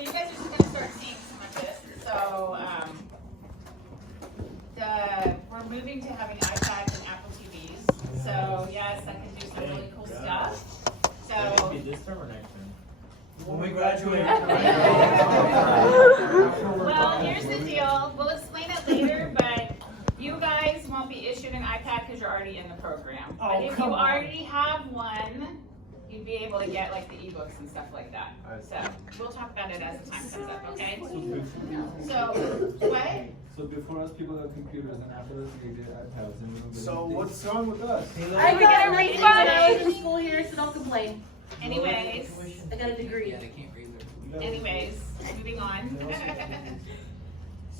So you guys are just going to start seeing some of this. So we're moving to having iPads and Apple TVs. So yes, I can do some really cool stuff. So Will it be this term or next term? When we graduate. Well, here's the deal. We'll explain it later, but you guys won't be issued an iPad because you're already in the program. But if you already have one, you'd be able to get like the ebooks and stuff like that. So we'll talk about it as the time comes up, okay? So what? So before us, people have computers, and after us, they did iPads. And So what's wrong with us? I We're got gonna a read refund today. after the school year, so don't complain. Anyways, I got a degree. moving on.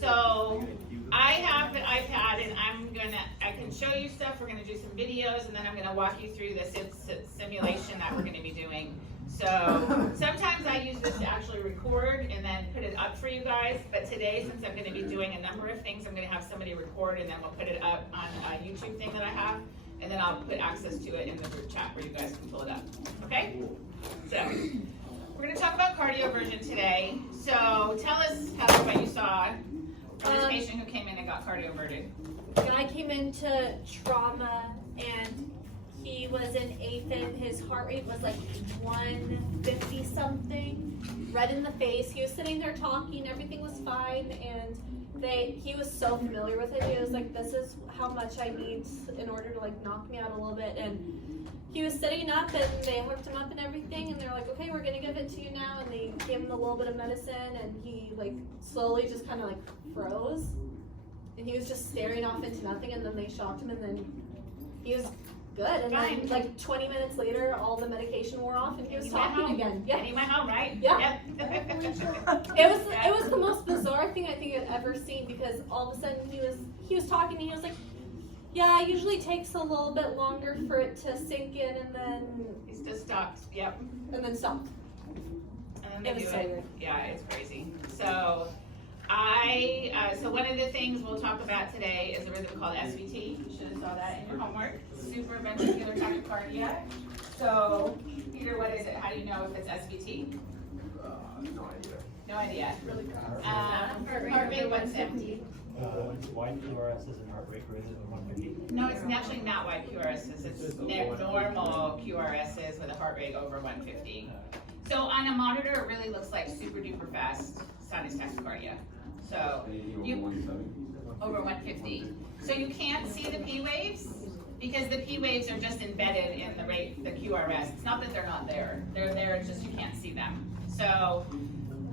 So I have the iPad, and I can show you stuff. We're gonna do some videos, and then I'm gonna walk you through the simulation that we're gonna be doing. So sometimes I use this to actually record and then put it up for you guys. But today, since I'm gonna be doing a number of things, I'm gonna have somebody record, and then we'll put it up on a YouTube thing that I have, and then I'll put access to it in the group chat where you guys can pull it up. Okay? So we're gonna talk about cardioversion today. So tell us, Heather, what you saw from this patient who came in and got cardioverted. Guy came into trauma and he was in AFib. His heart rate was like 150 something, red in the face. He was sitting there talking, everything was fine, and he was so familiar with it. He was like, this is how much I need in order to like knock me out a little bit. And he was sitting up and they hooked him up and everything, and they're like, okay, we're gonna give it to you now. And they gave him a little bit of medicine, and he like slowly just kind of like froze, and he was just staring off into nothing. And then they shocked him, and then he was good. And then like 20 minutes later, all the medication wore off, and he was talking again. Yeah. And he went home, right? Yeah. Yep. It was the most bizarre thing I think I've ever seen, because all of a sudden he was talking, and he was like, yeah, it usually takes a little bit longer for it to sink in, and then He's just stopped. Yep. and then stopped. And then It they was do so it. weird. Yeah, it's crazy. So so one of the things we'll talk about today is a rhythm called SVT. You should have saw that in your homework. Supraventricular tachycardia. So, Peter, what is it? How do you know if it's SVT? No idea. No idea. Heart rate 170. YQRS is in heart rate greater than 150. No, it's actually not YQRSs. It's normal QRSs with a heart rate over 150. So on a monitor, it really looks like super duper fast sinus tachycardia. So over 150. So you can't see the P waves because the P waves are just embedded in the QRS. It's not that they're not there. They're there, it's just you can't see them. So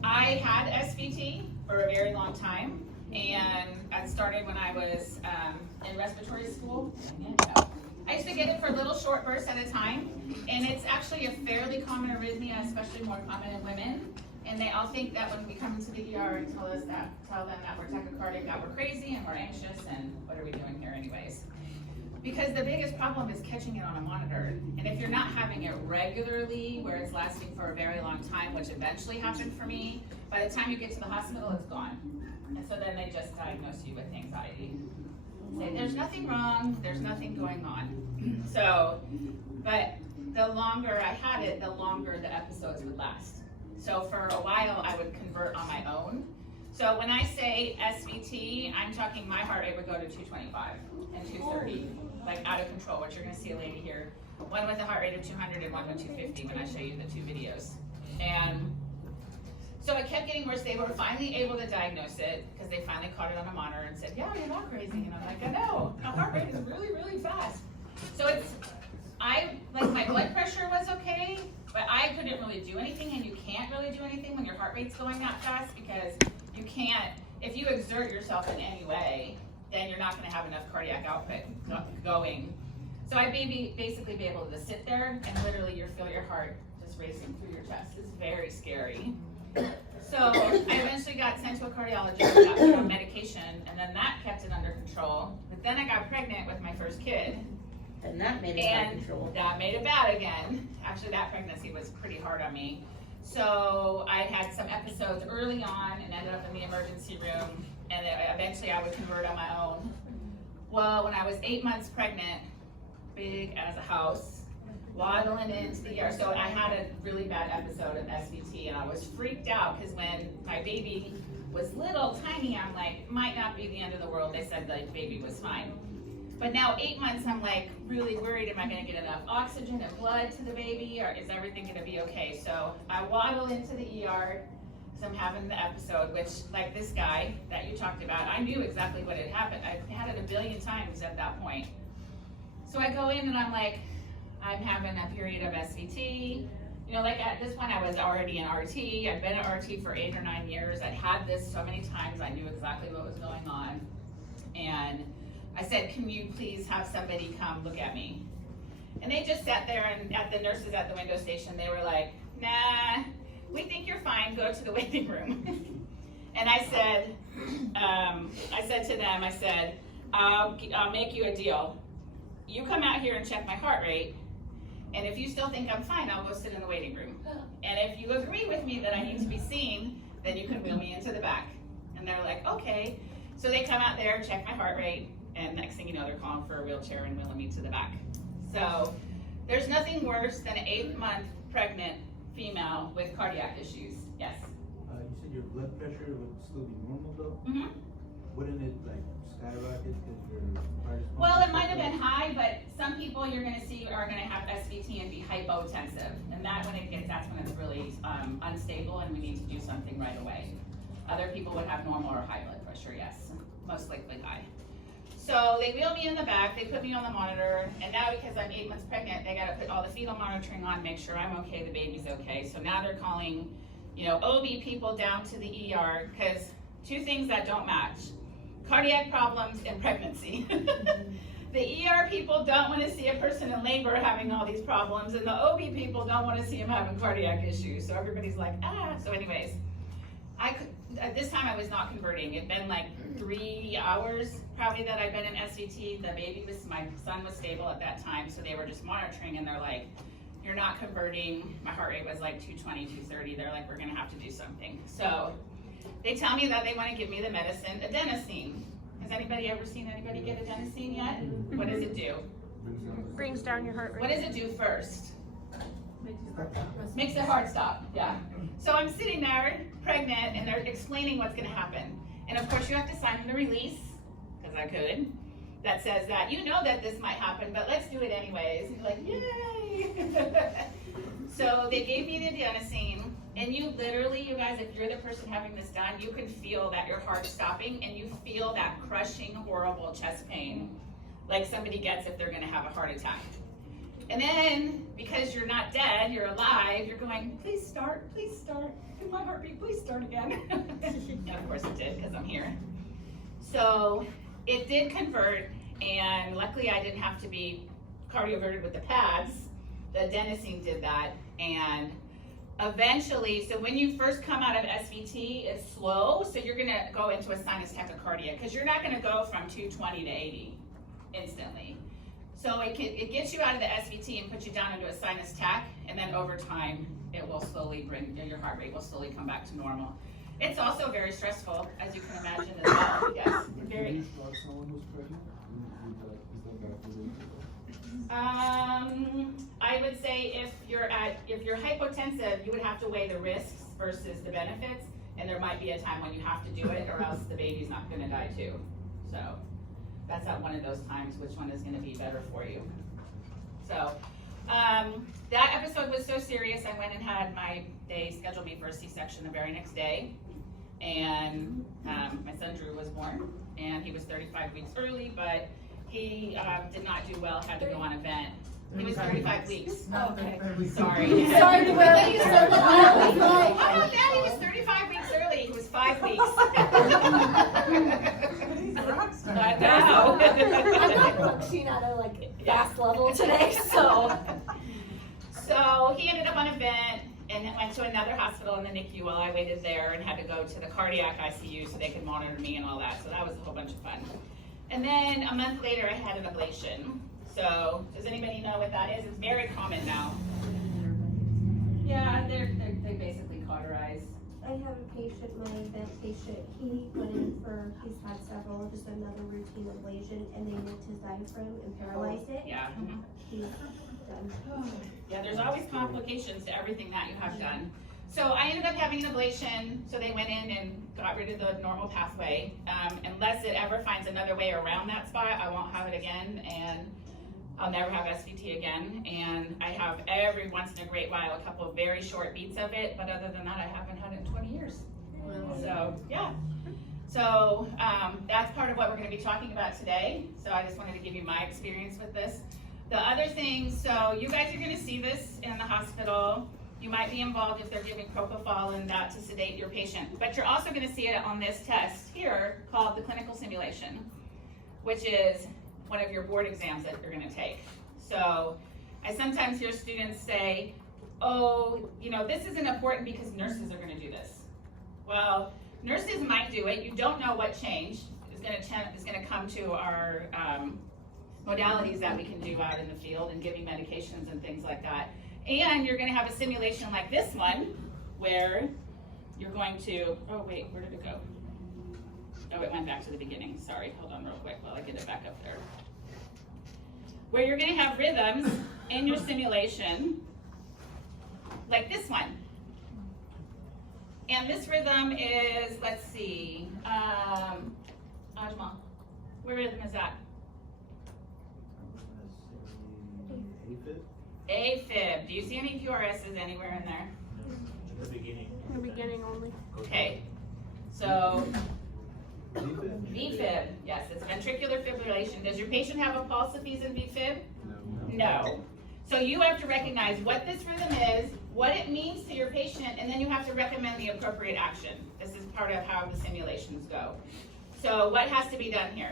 I had SVT for a very long time, and I started when I was in respiratory school. I used to get it for little short bursts at a time, and it's actually a fairly common arrhythmia, especially more common in women. And they all think that when we come into the ER and tell them that we're tachycardic, that we're crazy and we're anxious, and what are we doing here anyways? Because the biggest problem is catching it on a monitor. And if you're not having it regularly, where it's lasting for a very long time, which eventually happened for me, by the time you get to the hospital, it's gone. And so then they just diagnose you with anxiety. Say, there's nothing wrong, there's nothing going on. So, but the longer I had it, the longer the episodes would last. So for a while, I would convert on my own. So when I say SVT, I'm talking my heart rate would go to 225 and 230, like out of control, which you're gonna see a lady here. One with a heart rate of 200 and one with 250 when I show you the two videos. And so it kept getting worse. They were finally able to diagnose it because they finally caught it on a monitor and said, yeah, you're not crazy. And I'm like, I know, my heart rate is really, really fast. So my blood pressure was okay, but I couldn't really do anything, and you can't really do anything when your heart rate's going that fast, because you can't, if you exert yourself in any way, then you're not gonna have enough cardiac output going. So I'd basically be able to sit there and literally feel your heart just racing through your chest. It's very scary. So I eventually got sent to a cardiologist, got put on medication, and then that kept it under control. But then I got pregnant with my first kid. And that made it out of control. That made it bad again. Actually, that pregnancy was pretty hard on me. So I had some episodes early on and ended up in the emergency room, and eventually I would convert on my own. Well, when I was 8 months pregnant, big as a house, waddling into the ER. So I had a really bad episode of SVT, and I was freaked out because when my baby was little, tiny, I'm like, might not be the end of the world. They said the baby was fine. But now 8 months, I'm like really worried, am I gonna get enough oxygen and blood to the baby, or is everything gonna be okay? So I waddle into the ER, because I'm having the episode, which, like this guy that you talked about, I knew exactly what had happened. I had it a billion times at that point. So I go in and I'm like, I'm having a period of SVT. You know, like at this point I was already in RT. I'd been at RT for 8 or 9 years. I'd had this so many times, I knew exactly what was going on. And I said, can you please have somebody come look at me? And they just sat there, and at the nurses at the window station, they were like, nah, we think you're fine, go to the waiting room. And I said to them, I said, I'll make you a deal. You come out here and check my heart rate, and if you still think I'm fine, I'll go sit in the waiting room. And if you agree with me that I need to be seen, then you can wheel me into the back. And they're like, okay. So they come out there, check my heart rate, and next thing you know, they're calling for a wheelchair and wheeling me to the back. So there's nothing worse than an 8-month pregnant female with cardiac issues. Yes? You said your blood pressure would still be normal though? Mm-hmm. Wouldn't it like skyrocket because your heart is pumping? Well, it might have been high, but some people you're gonna see are gonna have SVT and be hypotensive. And that that's when it's really unstable and we need to do something right away. Other people would have normal or high blood pressure, yes, most likely high. So they wheel me in the back, they put me on the monitor, and now because I'm 8 months pregnant, they gotta put all the fetal monitoring on, make sure I'm okay, the baby's okay. So now they're calling, you know, OB people down to the ER, because 2 things that don't match: cardiac problems and pregnancy. The ER people don't wanna see a person in labor having all these problems, and the OB people don't wanna see them having cardiac issues. So everybody's like, ah. So anyways, at this time I was not converting. It'd been like 3 hours probably that I'd been in SVT. My son was stable at that time, so they were just monitoring, and they're like, you're not converting. My heart rate was like 220, 230. They're like, we're gonna have to do something. So they tell me that they wanna give me the medicine, adenosine. Has anybody ever seen anybody get adenosine yet? What does it do? Brings down your heart rate. What does it do first? Makes the heart stop, yeah. So I'm sitting there, pregnant, and they're explaining what's gonna happen. And of course you have to sign the release, because I could, that says that, you know that this might happen, but let's do it anyways. And you're like, yay! So they gave me the adenosine, and you literally, you guys, if you're the person having this done, you can feel that your heart's stopping, and you feel that crushing, horrible chest pain, like somebody gets if they're gonna have a heart attack. And then, because you're not dead, you're alive, you're going, please start, can my heartbeat please start again? And of course it did, because I'm here. So it did convert, and luckily I didn't have to be cardioverted with the pads. The adenosine did that, and eventually, so when you first come out of SVT, it's slow, so you're gonna go into a sinus tachycardia, because you're not gonna go from 220 to 80 instantly. So it gets you out of the SVT and puts you down into a sinus tach, and then over time, it will slowly your heart rate will slowly come back to normal. It's also very stressful, as you can imagine as well. Yes, very. Can you start someone who's pregnant? I would say if you're hypotensive, you would have to weigh the risks versus the benefits, and there might be a time when you have to do it, or else the baby's not gonna die too. So that's at one of those times, which one is gonna be better for you. So that episode was so serious, I went and they scheduled me for a C-section the very next day, and my son Drew was born, and he was 35 weeks early, but he did not do well, had to go on a vent. He was 35 weeks. Oh, okay. Sorry. Sorry to worry you so How about that? He was 35 weeks early. He was 5 weeks. I know. I'm not functioning at a fast level today, so. So he ended up on a vent and went to another hospital in the NICU while I waited there, and had to go to the cardiac ICU so they could monitor me and all that. So that was a whole bunch of fun. And then a month later, I had an ablation. So does anybody know what that is? It's very common now. Yeah, they basically cauterize. I have a patient, my vent patient, he went in for, he's had several, just another routine ablation, and they nicked his diaphragm and paralyzed it. Yeah. He's done. Yeah, there's always complications to everything that you have done. So I ended up having an ablation, so they went in and got rid of the normal pathway. Unless it ever finds another way around that spot, I won't have it again, and I'll never have SVT again. And I have every once in a great while a couple of very short beats of it, but other than that, I haven't had it in 20 years. So, yeah. So that's part of what we're gonna be talking about today. So I just wanted to give you my experience with this. The other thing, so you guys are gonna see this in the hospital. You might be involved if they're giving propofol and that to sedate your patient. But you're also gonna see it on this test here called the clinical simulation, which is one of your board exams that you're gonna take. So I sometimes hear students say, oh, you know, this isn't important because nurses are gonna do this. Well, nurses might do it. You don't know what change is gonna come to our modalities that we can do out in the field and giving medications and things like that. And you're gonna have a simulation like this one where you're going to, oh wait, where did it go? Oh, it went back to the beginning. Sorry, hold on real quick while I get it back up there. Where you're gonna have rhythms in your simulation like this one. And this rhythm is, let's see, Ajmal, where rhythm is that? AFib. Do you see any QRSs anywhere in there? In the beginning. In the beginning only. Okay. So, VFib. Yes, it's ventricular fibrillation. Does your patient have a pulse if he's in VFib? No. So you have to recognize what this rhythm is, what it means to your patient, and then you have to recommend the appropriate action. This is part of how the simulations go. So what has to be done here?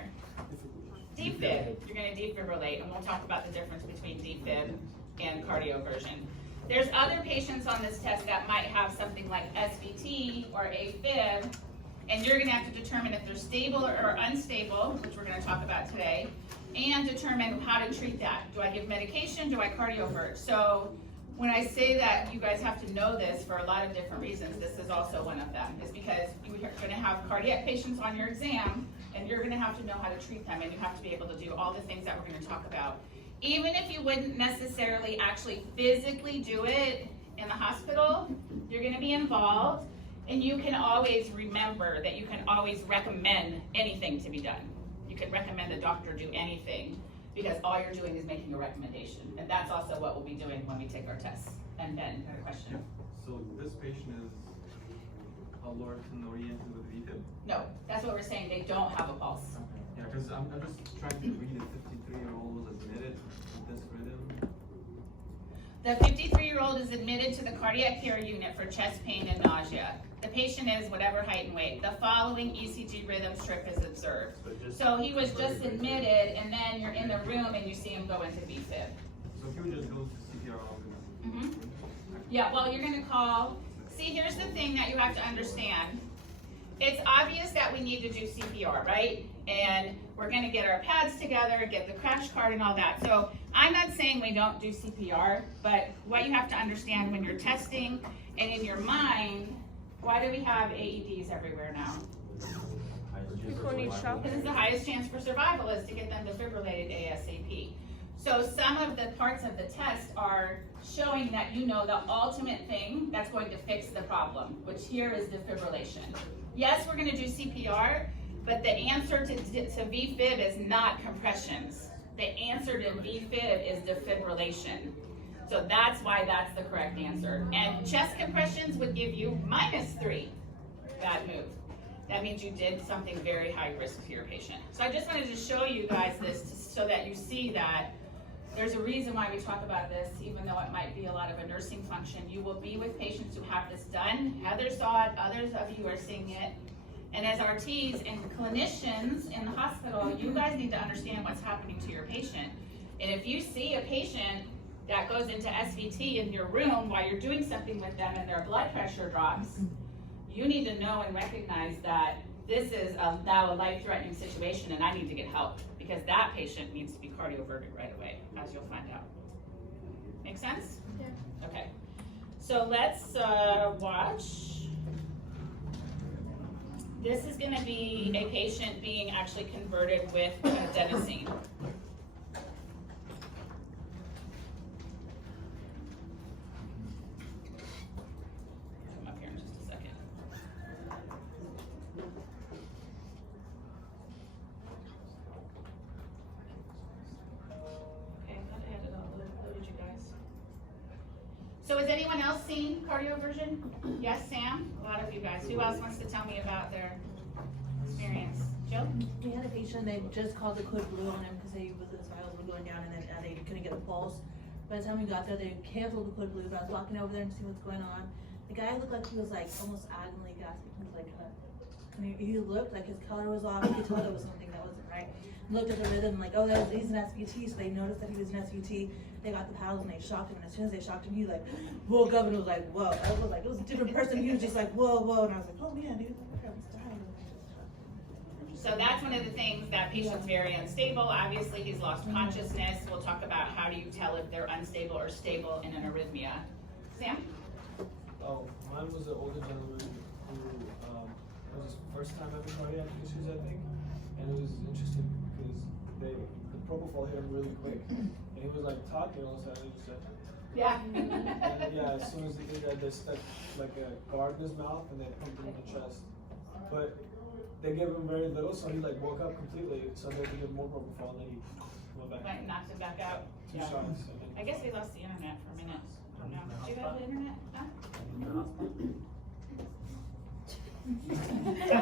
Defib. You're going to defibrillate, and we'll talk about the difference between defib and cardioversion. There's other patients on this test that might have something like SVT or AFib, and you're going to have to determine if they're stable or unstable, which we're going to talk about today, and determine how to treat that. Do I give medication? Do I cardiovert? So when I say that you guys have to know this for a lot of different reasons, this is also one of them, is because you're going to have cardiac patients on your exam, and you're going to have to know how to treat them, and you have to be able to do all the things that we're going to talk about. Even if you wouldn't necessarily actually physically do it in the hospital, you're going to be involved, and you can always remember that you can always recommend anything to be done. You can recommend a doctor do anything, because all you're doing is making a recommendation. And that's also what we'll be doing when we take our tests. And Ben, you had a question? So this patient is oriented with VFib? No, that's what we're saying. They don't have a pulse. Yeah, because I'm just trying to read a 53-year-old was admitted with this rhythm. The 53-year-old is admitted to the cardiac care unit for chest pain and nausea. The patient is whatever height and weight. The following ECG rhythm strip is observed. So he was just admitted, and then you're in the room and you see him go into VFib. So he would just go to CPR office. Yeah, well, you're going to call. See, here's the thing that you have to understand. It's obvious that we need to do CPR, right? And we're going to get our pads together, get the crash cart and all that. So I'm not saying we don't do CPR, but what you have to understand when you're testing and in your mind, why do we have AEDs everywhere now? People need shock. Because the highest chance for survival is to get them defibrillated ASAP. So some of the parts of the test are showing that you know the ultimate thing that's going to fix the problem, which here is defibrillation. Yes, we're going to do CPR, but the answer to VFib is not compressions. The answer to VFib is defibrillation. So that's why that's the correct answer. And chest compressions would give you -3. Bad move. That means you did something very high risk to your patient. So I just wanted to show you guys this so that you see that there's a reason why we talk about this, even though it might be a lot of a nursing function. You will be with patients who have this done. Heather saw it, others of you are seeing it. And as RTs and clinicians in the hospital, you guys need to understand what's happening to your patient. And if you see a patient that goes into SVT in your room while you're doing something with them and their blood pressure drops, you need to know and recognize that this is now a life-threatening situation and I need to get help, because that patient needs to be cardioverted right away, as you'll find out. Make sense? Yeah. Okay. So let's watch. This is going to be a patient being actually converted with adenosine. So has anyone else seen cardioversion? Yes, Sam? A lot of you guys. Who else wants to tell me about their experience? Jill? We had a patient, they just called the code blue on him because his vitals were going down and then they couldn't get a pulse. By the time we got there, they canceled the code blue, but I was walking over there to see what's going on. The guy looked like he was like almost adamantly gasping. He was like he looked like his color was off. You could tell there was something that wasn't right. Looked at the rhythm, like, oh, he's an SVT, so they noticed that he was an SVT. They got the paddles and they shocked him, and as soon as they shocked him, he like woke up and was like, whoa. I was like, it was a different person. He was just like, whoa, whoa, and I was like, oh man, dude. So that's one of the things, that patient's very unstable. Obviously, he's lost consciousness. We'll talk about how do you tell if they're unstable or stable in an arrhythmia. Sam? Oh, mine was an older gentleman who it was his first time having cardiac issues, I think, and it was interesting because the propofol hit him really quick, and he was like talking all of a sudden, he just said, Yeah. and yeah, as soon as he did that, they stuck like a guard in his mouth and they pumped him in the chest, but they gave him very little, so he like woke up completely, so they could give more propofol, and then he went back. Like knocked him back out. Two shots. And then I guess we lost the internet for a minute. I don't know. Do you have the internet? Huh?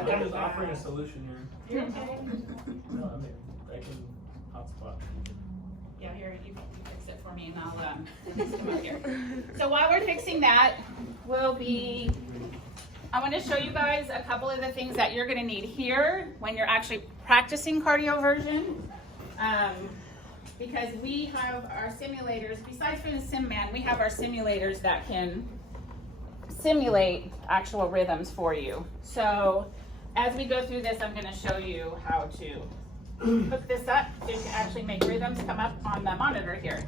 I'm just offering a solution here. You're okay? No, I mean, I can hotspot. Yeah, here, you fix it for me and I'll come up here. So while we're fixing that, I want to show you guys a couple of the things that you're going to need here when you're actually practicing cardioversion. Because we have our simulators, besides for the SimMan, we have our simulators that can simulate actual rhythms for you. So as we go through this, I'm going to show you how to hook this up so you can actually make rhythms come up on the monitor here.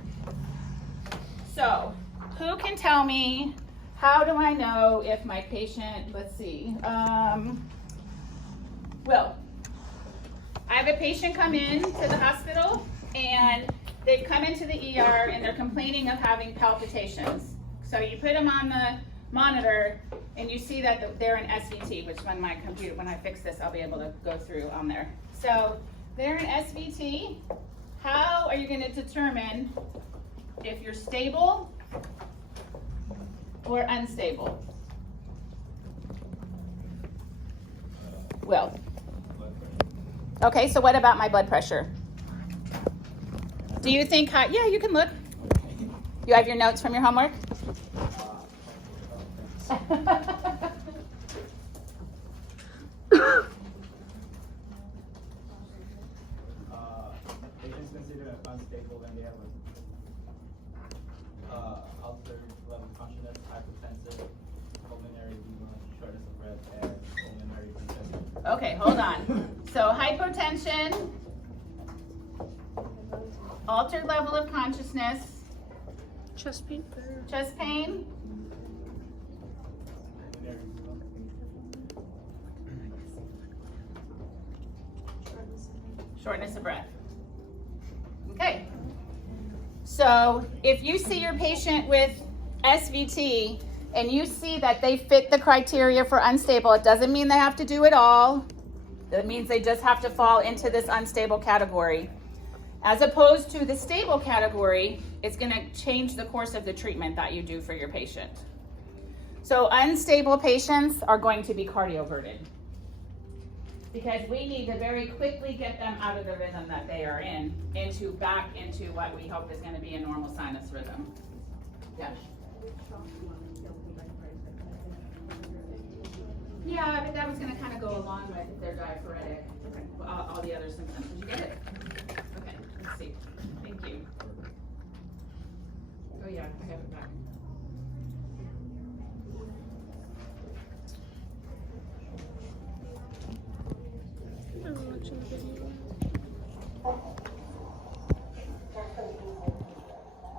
So who can tell me, how do I know if my patient, let's see, Will. I have a patient come in to the hospital and they've come into the ER and they're complaining of having palpitations. So you put them on the monitor and you see that they're an SVT, which when I fix this, I'll be able to go through on there. So they're an SVT. How are you going to determine if you're stable or unstable? Will. Okay, so what about my blood pressure? Do you think high? Yeah, you can look. You have your notes from your homework? Patients considered unstable when they have altered level of consciousness, hypertensive, pulmonary edema, shortness of breath, and pulmonary congestion. Okay, hold on. So hypotension, altered level of consciousness, Chest pain. chest pain, Pulmonary edema. shortness of breath. Okay. So if you see your patient with SVT and you see that they fit the criteria for unstable, it doesn't mean they have to do it all. That means they just have to fall into this unstable category. As opposed to the stable category, it's going to change the course of the treatment that you do for your patient. So unstable patients are going to be cardioverted, because we need to very quickly get them out of the rhythm that they are in back into what we hope is going to be a normal sinus rhythm. Yeah. Yeah, but that was going to kind of go along with their diaphoretic, all the other symptoms. Did you get it? Okay, let's see. Thank you. Oh yeah, I have it back. I'm watching the video.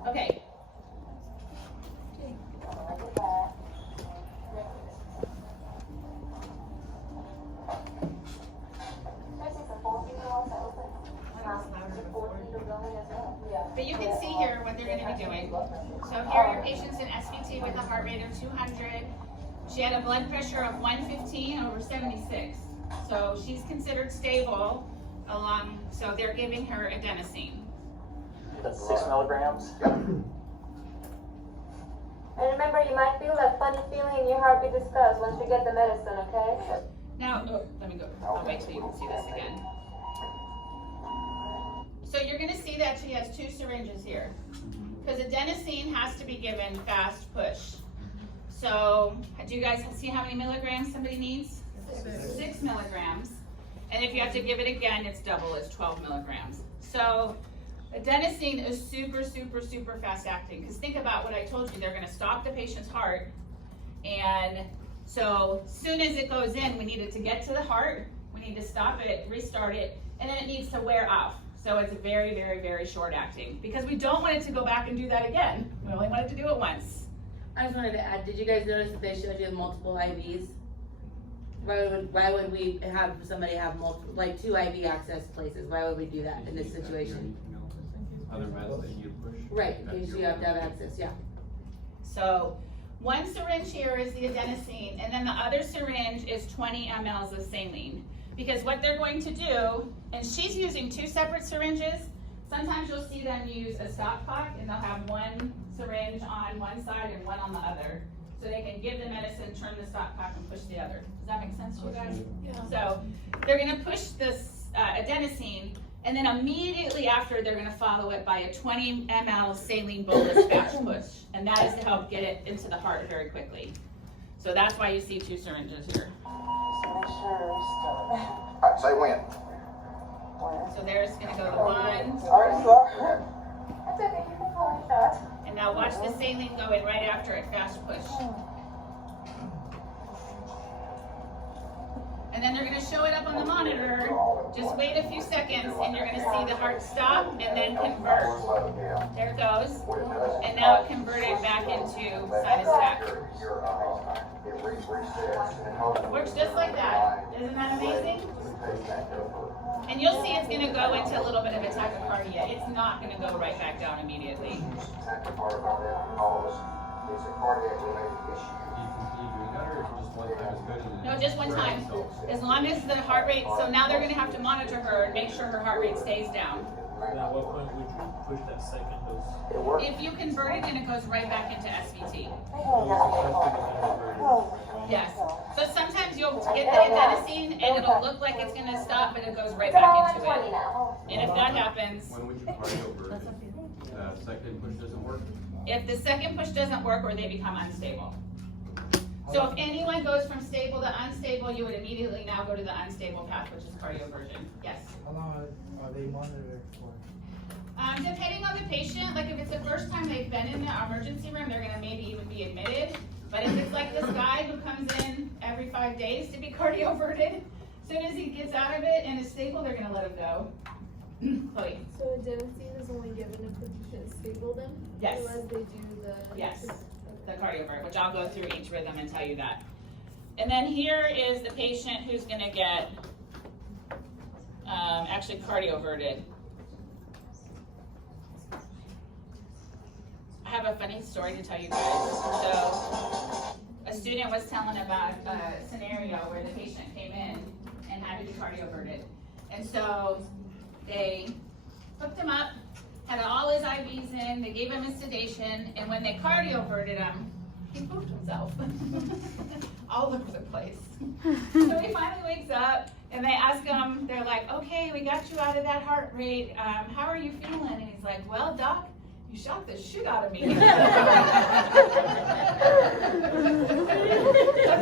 Okay. But you can see here what they're going to be doing. So here are your patients in SVT with a heart rate of 200. She had a blood pressure of 115 over 76. So she's considered stable so they're giving her adenosine. That's 6 milligrams. And remember, you might feel that funny feeling in your heart be discussed once you get the medicine, okay? Now, oh, let me go. I'll wait till you can see this again. So you're gonna see that she has 2 syringes here. Because adenosine has to be given fast push. So, do you guys see how many milligrams somebody needs? 6 milligrams. And if you have to give it again, it's double, it's 12 milligrams. So, adenosine is super, super, super fast acting. Because think about what I told you, they're gonna stop the patient's heart. And so, soon as it goes in, we need it to get to the heart, we need to stop it, restart it, and then it needs to wear off. So it's very, very, very short acting. Because we don't want it to go back and do that again. We only want it to do it once. I just wanted to add, did you guys notice that they showed you multiple IVs? Why would we have somebody have multiple, like 2 IV access places? Why would we do that in this situation? Other meds that you push. Right, in case you have to have access, yeah. So 1 syringe here is the adenosine, and then the other syringe is 20 mLs of saline. Because what they're going to do, and she's using 2 separate syringes, sometimes you'll see them use a stopcock, and they'll have 1 syringe on one side and 1 on the other. So they can give the medicine, turn the stopcock, and push the other. Does that make sense to you guys? Yeah. So they're gonna push this adenosine, and then immediately after, they're gonna follow it by a 20 ml saline bolus fast push. And that is to help get it into the heart very quickly. So that's why you see 2 syringes here. Alright, say when. So there's gonna go the 1, That's okay, you can call it shot. and now watch the saline go in right after it, fast push. And then they're gonna show it up on the monitor. Just wait a few seconds and you're gonna see the heart stop and then convert. There it goes. And now it converted back into sinus tach. Works just like that. Isn't that amazing? And you'll see it's gonna go into a little bit of a tachycardia. It's not gonna go right back down immediately. No, just 1 time. As long as the heart rate, so now they're gonna have to monitor her and make sure her heart rate stays down. And at what point would you push that second dose? If you convert it, then it goes right back into SVT. Yes. So sometimes you'll get the adenosine and it'll look like it's gonna stop, but it goes right back into it. And if that happens, When would you cardioversion? Second push doesn't work? if the second push doesn't work or they become unstable. So if anyone goes from stable to unstable, you would immediately now go to the unstable path, which is cardioversion. Yes. How long are they monitored for? Depending on the patient, like if it's the first time they've been in the emergency room, they're gonna maybe even be admitted. But if it's like this guy who comes in every 5 days to be cardioverted, as soon as he gets out of it and is stable, they're gonna let him go. Chloe. So adenosine is only given if the patient is stable then? Yes. Otherwise they do the... Yes, the cardiovert, which I'll go through each rhythm and tell you that. And then here is the patient who's gonna get actually cardioverted. I have a funny story to tell you guys. So a student was telling about a scenario where the patient came in and had to be cardioverted. And so they hooked him up, had all his IVs in, they gave him his sedation, and when they cardioverted him, he pooped himself all over the place. So he finally wakes up and they ask him, they're like, okay, we got you out of that heart rate. How are you feeling? And he's like, well, doc, you shocked the shit out of me. That's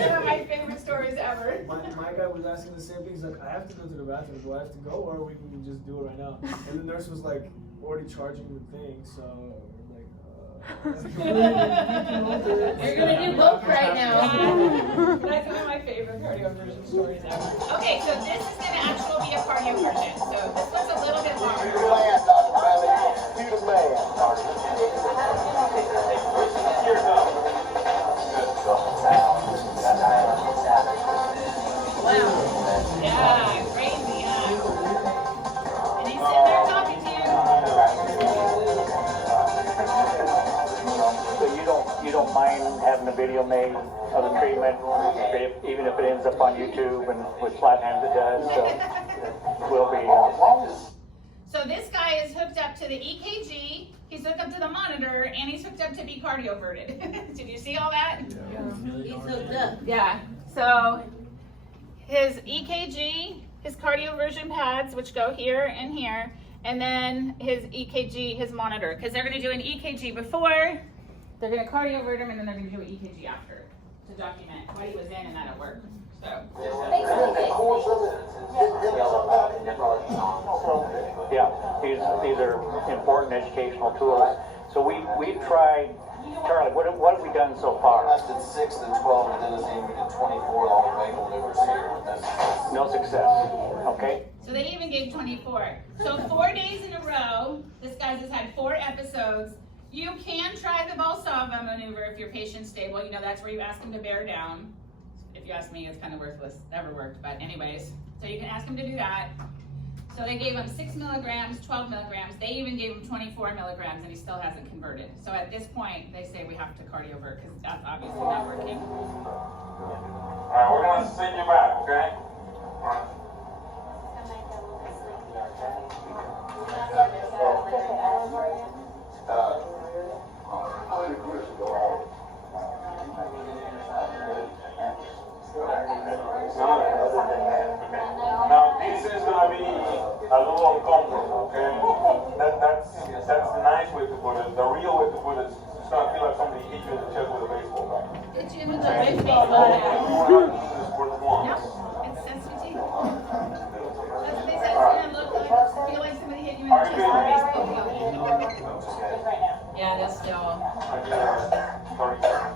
one of my favorite stories ever. My guy was asking the same thing. He's like, I have to go to the bathroom. Do I have to go, or we can just do it right now? And the nurse was like, already charging the thing. So we're like, You're gonna do both right now. That's one of my favorite cardioversion stories ever. Okay, so this is gonna actually be a cardioversion. So this one's a little bit longer. Wow. Yeah, crazy, huh? And he's sitting there talking to you. So you don't mind having a video made of the treatment, even if it ends up on YouTube, and with Platinum it does, so it will be. So this guy is hooked up to the EKG, he's hooked up to the monitor, and he's hooked up to be cardioverted. Did you see all that? He's hooked up. Yeah. So his EKG, his cardioversion pads, which go here and here, and then his EKG, his monitor, because they're going to do an EKG before, they're going to cardiovert him, and then they're going to do an EKG after to document what he was in and that it worked. So. Yeah, these are important educational tools. So we tried, Charlie, what have we done so far? I did 6 and 12 adenosine, we did 24 all the vagal maneuvers here. No success. Okay. So they even gave 24. So 4 days in a row, this guy just had 4 episodes. You can try the Valsalva maneuver if your patient's stable. You know, that's where you ask him to bear down. If you ask me, it's kind of worthless. Never worked, but anyways. So you can ask him to do that. So they gave him 6 milligrams, 12 milligrams. They even gave him 24 milligrams, and he still hasn't converted. So at this point, they say we have to cardiovert because that's obviously not working. All right, we're going to send you back, okay? All right. Now this is gonna be a little uncomfortable, okay? That's the nice way to put it. The real way to put it is it's gonna feel like somebody hit you in the chest with a baseball bat. Hit you in the chest with a baseball bat. We're not using this word once. No, it's sensitive. That's what they said. It's gonna look like, feel like somebody hit you in the chest with a baseball bat. Yeah, they'll still.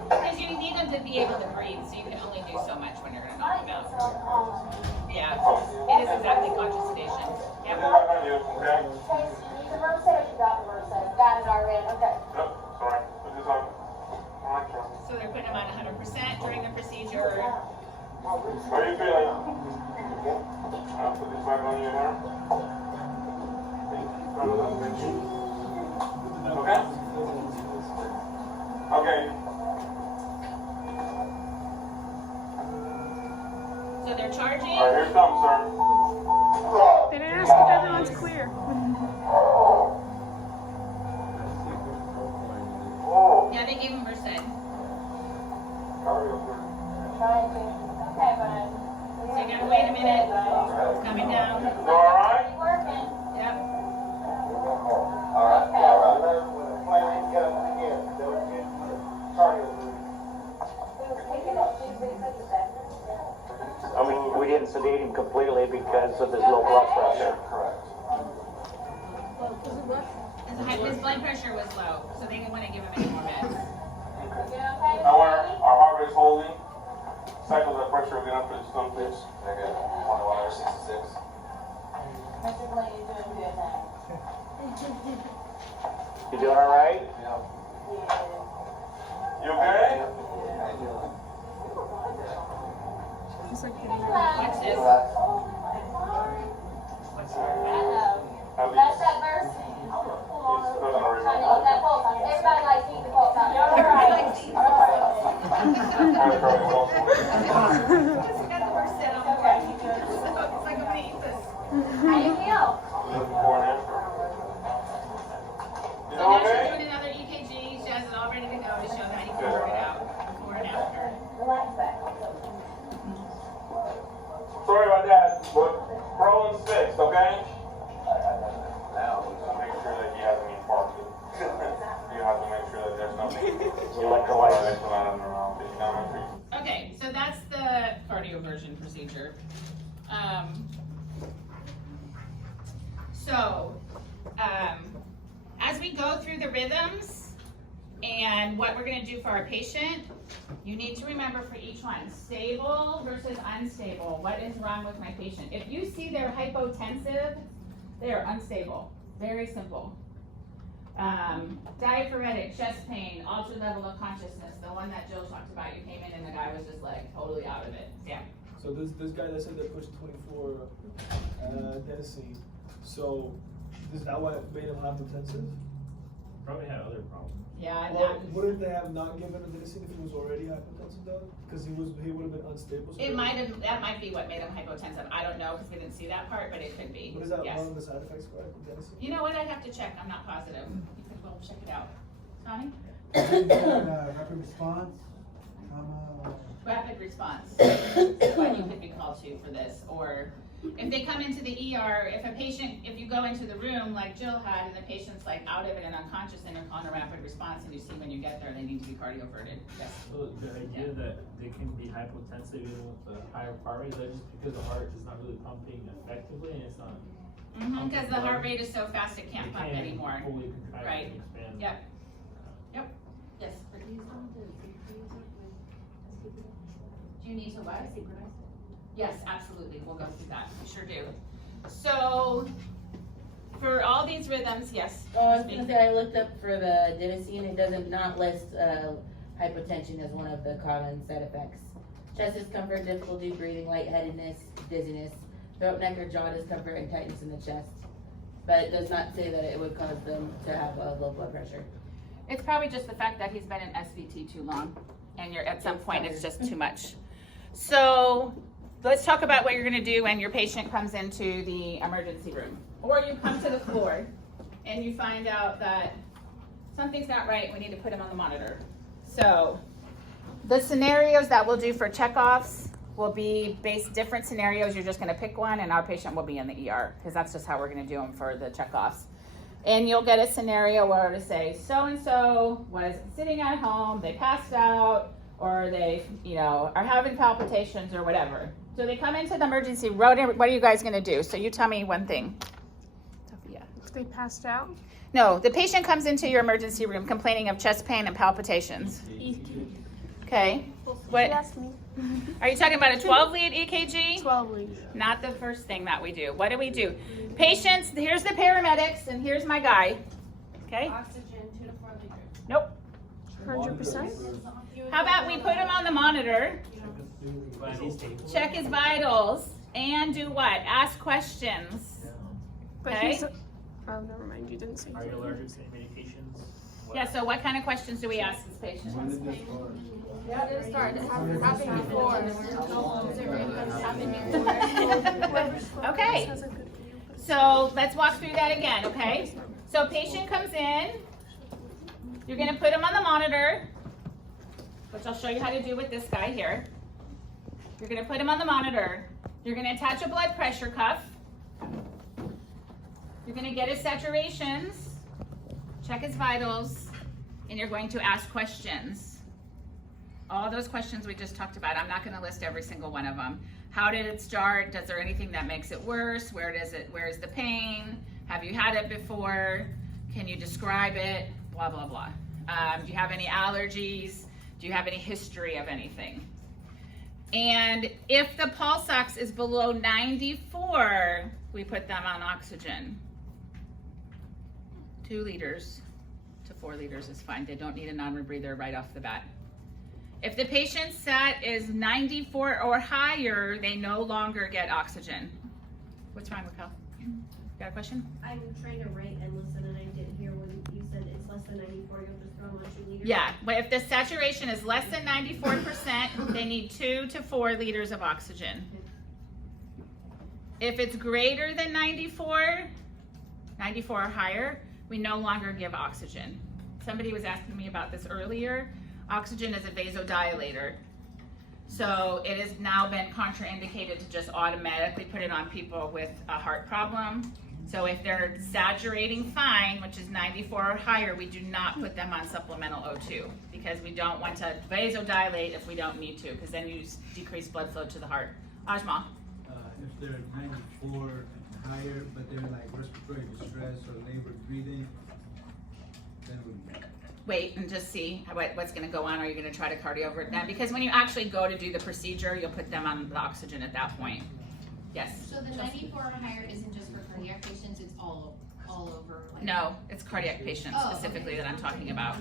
Because you need them to be able to breathe, so you can only do so much when you're gonna knock them out. Yeah, it is exactly conscious sedation. Yep. The verse said you got the verse said. Got it already. Okay. Yep, sorry. Put this on. So they're putting them on 100% during the procedure. How are you feeling? I'll put this back on you now. Okay? Okay. So they're charging. All right, here comes, sir. They didn't ask if everyone's clear. Yeah, they gave him Versed. Okay, but. So you gotta wait a minute. It's coming down. You all right? Working. Yep. All right. We didn't sedate him completely because of his low blood pressure. Correct. His blood pressure was low, so they didn't want to give him any more meds. Now our heart rate's holding. Cycle that pressure again after the stone please. Okay. 166. Mr. Blaine, you're doing good now. You doing all right? You okay? Watch this. That's that verse. Trying to get that pulse on. Everybody likes to eat the pulse on. All right. Just got the Versed on the right. It's like I'm gonna eat this. How you feel? You So now she's okay? doing another EKG. She has it all ready to go to show how you convert it out before and after. Relax back. Sorry about that, but problem's fixed, okay? Now, Make sure that he hasn't infarcted. You have to make sure that there's nothing. Electrolytes. Okay, so that's the cardioversion procedure. As we go through the rhythms and what we're gonna do for our patient, you need to remember for each one, stable versus unstable. What is wrong with my patient? If you see they're hypotensive, they are unstable. Very simple. Diaphoretic, chest pain, altered level of consciousness, the one that Jill talked about. You came in and the guy was just like totally out of it. Yeah. So this guy that said they pushed 24 adenosine. So is that what made him hypotensive? Probably had other problems. Yeah. Or wouldn't they have not given adenosine if he was already hypotensive though? Because he would have been unstable. So That might be what made him hypotensive. I don't know because we didn't see that part, but it could be. What is that Yes. one of the side effects for adenosine? You know what? I'd have to check. I'm not positive. You could well check it out. Tony? Rapid response, trauma. Rapid response is what you could be called to for this. Or if they come into the ER, if you go into the room like Jill had and the patient's like out of it and unconscious and you're calling a rapid response and you see when you get there they need to be cardioverted. Yes. So the idea that they can be hypotensive even with a higher heart rate, is that just because the heart is not really pumping effectively and it's not. Because the heart rate is so fast it can't pump anymore. Fully contract Right. and expand. Yep. Yep. Yes. Do you need to what? Yes, absolutely. We'll go through that. We sure do. So, for all these rhythms, yes. Oh, I was gonna say, I looked up for the adenosine, it doesn't not list, hypotension as one of the common side effects. Chest discomfort, difficulty breathing, lightheadedness, dizziness, throat, neck, or jaw discomfort, and tightness in the chest. But it does not say that it would cause them to have a low blood pressure. It's probably just the fact that he's been in SVT too long, and you're at some point it's just too much. So, let's talk about what you're gonna do when your patient comes into the emergency room. Or you come to the floor and you find out that something's not right, we need to put him on the monitor. So, the scenarios that we'll do for checkoffs will be different scenarios. You're just gonna pick one and our patient will be in the ER, because that's just how we're gonna do them for the checkoffs. And you'll get a scenario where to say, so-and-so was sitting at home, they passed out, or they, are having palpitations or whatever. So they come into the emergency room. What are you guys gonna do? So you tell me one thing. Sophia. If they passed out? No, the patient comes into your emergency room complaining of chest pain and palpitations. Okay. What? Asked me. Are you talking about a 12-lead EKG? 12 leads. Not the first thing that we do. What do? Patients, here's the paramedics and here's my guy. Okay? Oxygen, 2 to 4 liters. Nope. 100%. How about we put him on the monitor, check his vitals, and do what? Ask questions. But Okay? he's oh, never mind. You didn't say. Are you allergic to any medications? Yeah, so what kind of questions do we ask this patient? Okay, so let's walk through that again, okay? So patient comes in, you're gonna put him on the monitor, which I'll show you how to do with this guy here. You're gonna put him on the monitor. You're gonna attach a blood pressure cuff. You're gonna get his saturations, check his vitals, and you're going to ask questions. All those questions we just talked about. I'm not gonna list every single one of them. How did it start? Is there anything that makes it worse? Where is the pain? Have you had it before? Can you describe it? Blah, blah, blah. Do you have any allergies? Do you have any history of anything? And if the pulse ox is below 94, we put them on oxygen. 2 liters to 4 liters is fine. They don't need a non-rebreather right off the bat. If the patient's sat is 94 or higher, they no longer get oxygen. What's wrong, Raquel? Got a question? I'm trying to write and listen, and I didn't hear when you said it's less than 94, you'll just throw on 2 liters? Yeah, but if the saturation is less than 94%, they need 2 to 4 liters of oxygen. If it's greater than 94 or higher, we no longer give oxygen. Somebody was asking me about this earlier. Oxygen is a vasodilator. So it has now been contraindicated to just automatically put it on people with a heart problem. So if they're saturating fine, which is 94 or higher, we do not put them on supplemental O2 because we don't want to vasodilate if we don't need to, because then you decrease blood flow to the heart. Ajmal. If they're 94 and higher, but they're like respiratory distress or labored breathing, then we Wait and just see what's going to go on. Are you going to try to cardiovert them? Because when you actually go to do the procedure, you'll put them on the oxygen at that point. Yes? So the 94 or higher isn't just for cardiac patients, it's all over? Like... No, it's cardiac patients specifically that I'm talking about.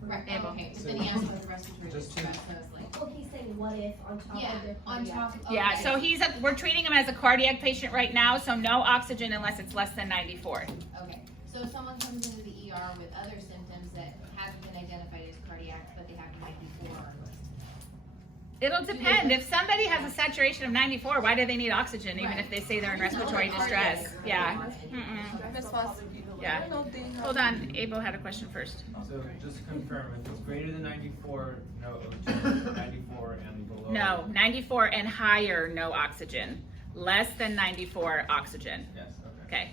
Right, okay, but then he asked about the respiratory distress, so it's like... Well, he's saying what if on top of their on top of... Yeah, so we're treating him as a cardiac patient right now, so no oxygen unless it's less than 94. Okay, so if someone comes into the ER with other symptoms that haven't been identified as cardiac, but they have 94 or less. It'll depend. If somebody has a saturation of 94, why do they need oxygen, even if they say they're in respiratory distress? Yeah. Miss Foss, Yeah. Hold on, Abel had a question first. So just to confirm, if it's greater than 94, no O2, 94 and below? No, 94 and higher, no oxygen. Less than 94, oxygen. Yes, okay. Okay.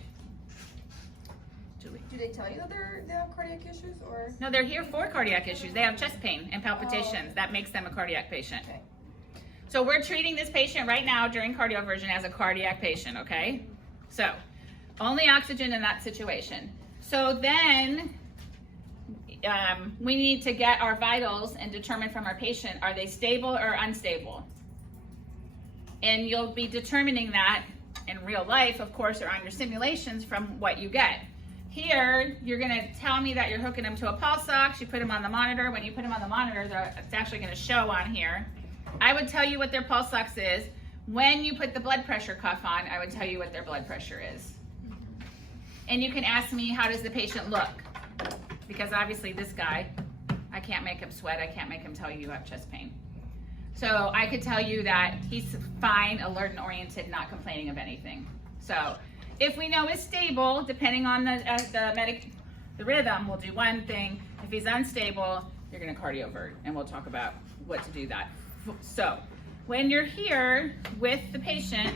Julie? Do they tell you that they have cardiac issues, or? No, they're here for cardiac issues. They have chest pain and palpitations. That makes them a cardiac patient. Okay. So we're treating this patient right now during cardioversion as a cardiac patient, okay? So, only oxygen in that situation. So then, we need to get our vitals and determine from our patient, are they stable or unstable? And you'll be determining that in real life, of course, or on your simulations from what you get. Here, you're gonna tell me that you're hooking them to a pulse ox, you put them on the monitor. When you put them on the monitor, it's actually gonna show on here. I would tell you what their pulse ox is. When you put the blood pressure cuff on, I would tell you what their blood pressure is. And you can ask me, how does the patient look? Because obviously this guy, I can't make him sweat, I can't make him tell you have chest pain. So I could tell you that he's fine, alert and oriented, not complaining of anything. So if we know he's stable, depending on the rhythm, we'll do one thing. If he's unstable, you're gonna cardiovert, and we'll talk about what to do that. So when you're here with the patient,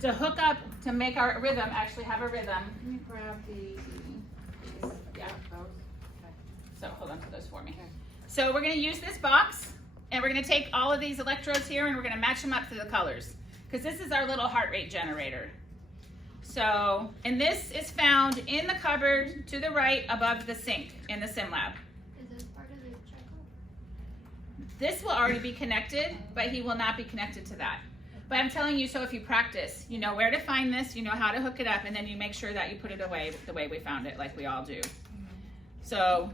to hook up, to make our rhythm actually have a rhythm, let me grab these, yeah. So hold on to those for me. So we're gonna use this box, and we're gonna take all of these electrodes here, and we're gonna match them up to the colors, because this is our little heart rate generator. So, and this is found in the cupboard to the right above the sink in the sim lab. Is this part of the checkup? This will already be connected, but he will not be connected to that. But I'm telling you, so if you practice, you know where to find this, you know how to hook it up, and then you make sure that you put it away the way we found it, like we all do. So,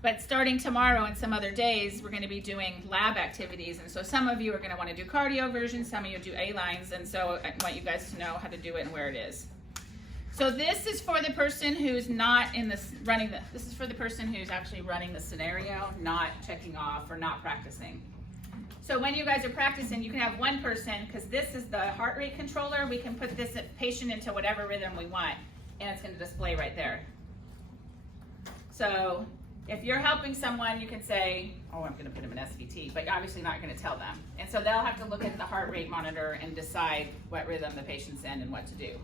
but starting tomorrow and some other days, we're going to be doing lab activities. And so some of you are going to want to do cardioversion, some of you do A-lines, and so I want you guys to know how to do it and where it is. So this is for the person who's not in this this is for the person who's actually running the scenario, not checking off or not practicing. So when you guys are practicing, you can have one person, because this is the heart rate controller, we can put this patient into whatever rhythm we want, and it's going to display right there. So if you're helping someone, you can say, oh, I'm going to put them in SVT, but you're obviously not going to tell them. And so they'll have to look at the heart rate monitor and decide what rhythm the patient's in and what to do.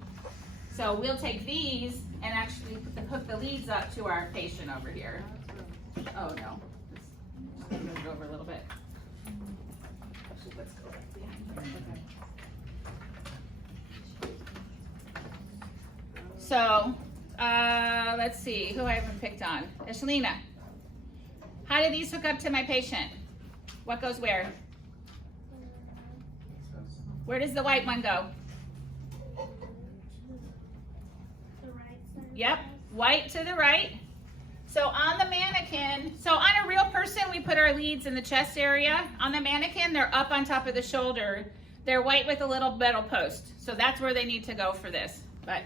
So we'll take these and actually hook the leads up to our patient over here. Oh no, just move it over a little bit. Let's go right behind here. Okay. So, let's see, who I haven't picked on. Eshelina, how do these hook up to my patient? What goes where? Where does the white one go? The right side. Yep, white to the right. So on the mannequin, so on a real person, we put our leads in the chest area. On the mannequin, they're up on top of the shoulder. They're white with a little metal post. So that's where they need to go for this. But